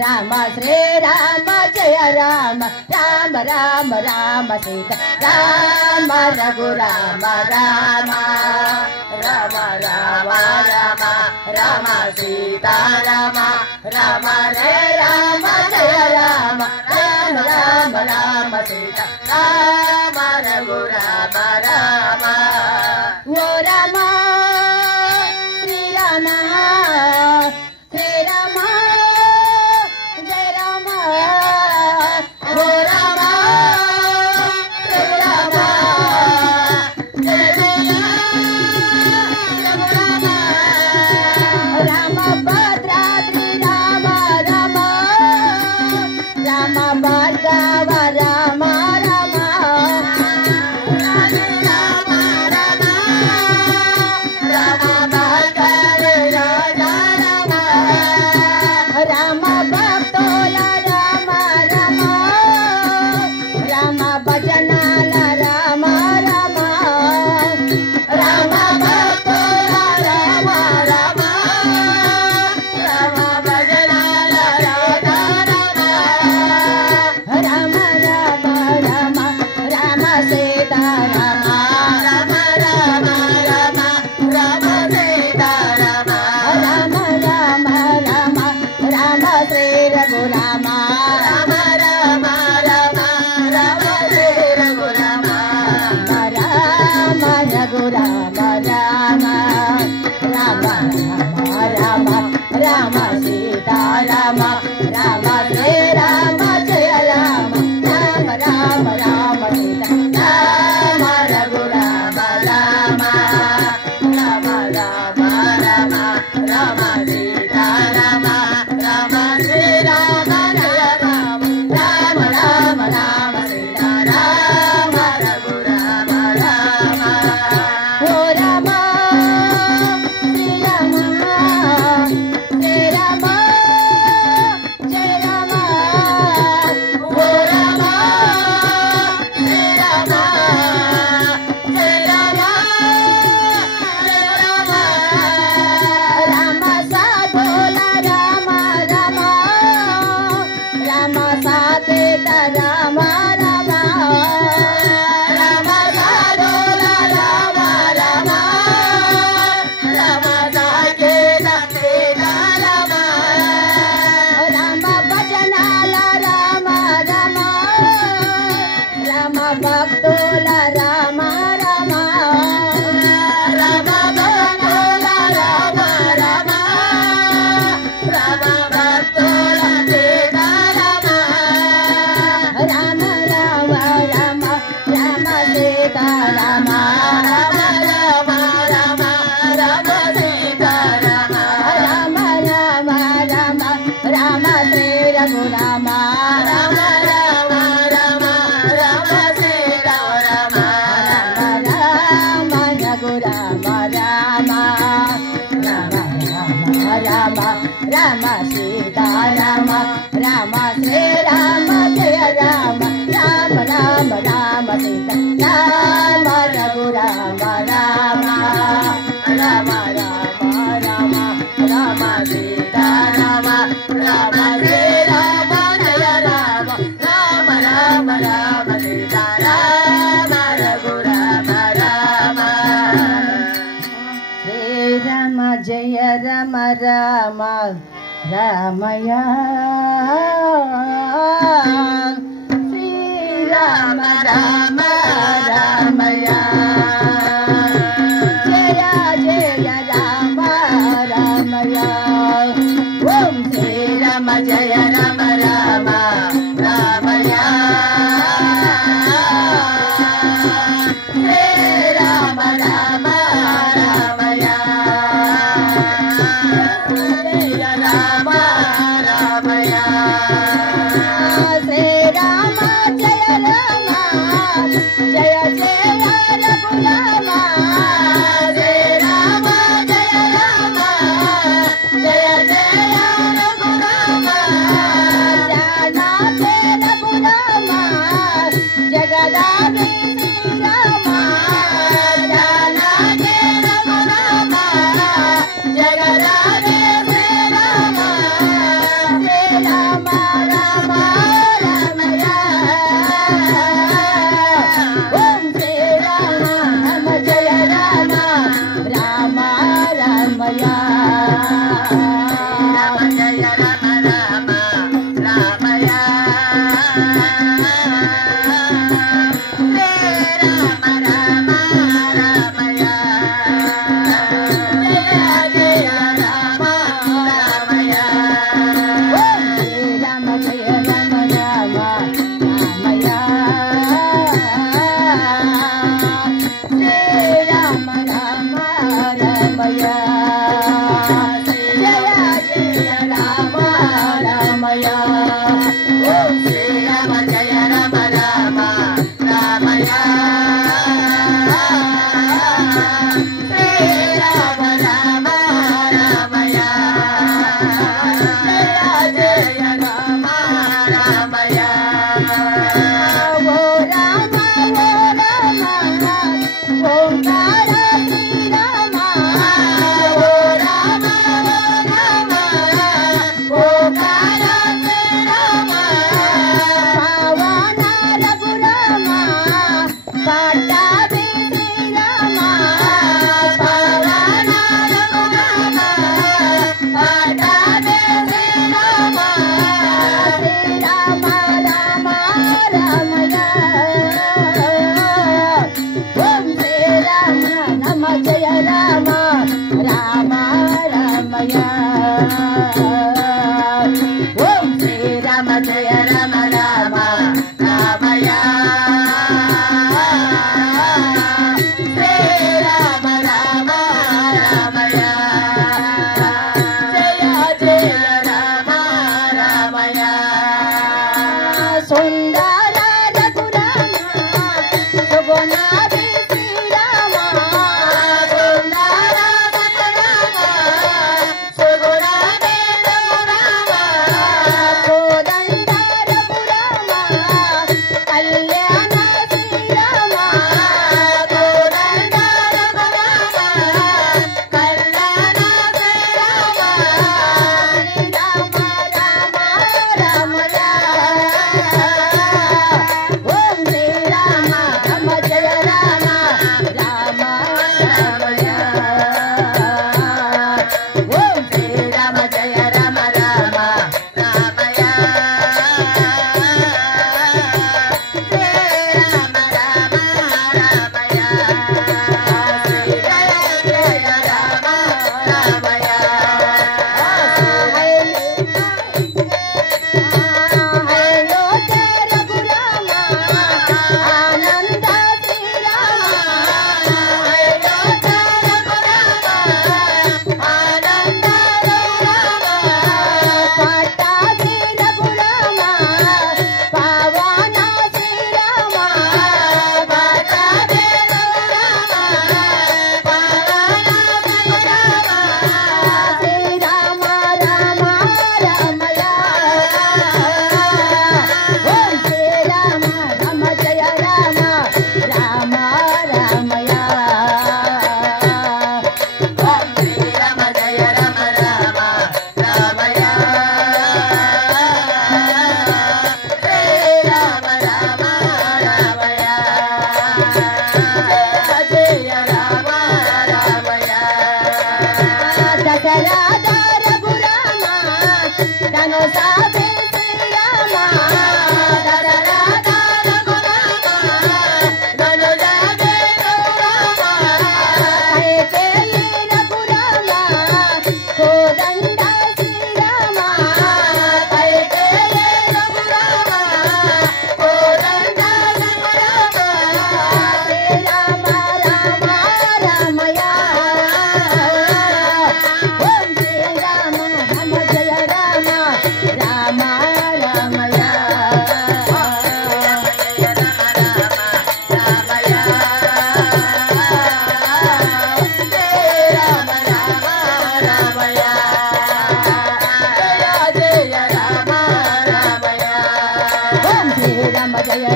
राम श्री राम जय राम राम राम राम सीता राम रघुराम राम राम राम राम राम सीता राम राम रे राम जय राम राम राम राम सीता राम रघुराम राम वो राम श्री राम राम बोला राम राम राम बोला राम राम राम भक्तोला सीता राम राम राम राम राम सीता राम राम राम राम राम सीता राम राम राम राम राम श्री रघुराम राम राम राम राम सीता राम राम राम रघुराम राम राम राम राम सीता राम राम श्री राम जय राम राम राम राम सीता राम रघुराम राम राम राम राम राम सीता राम राम श्री राम जय राम राम राम राम सीता राम रघुराम राम श्री राम जय राम राम रामया श्री राम राम रामया जय जय राम रामया ओम श्री राम जय राम राम रामया श्री राम राम रामया जय राम रामया श्री राम जय राम जय जय रघुराम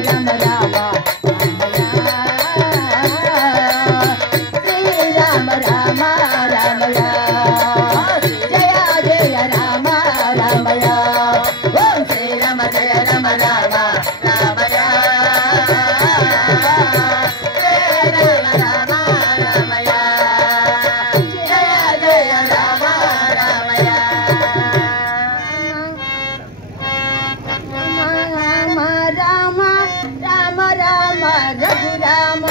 राम राम श्री राम राम रामया जय जय राम रामया ओम श्री राम जय राम राम रामया रघुराम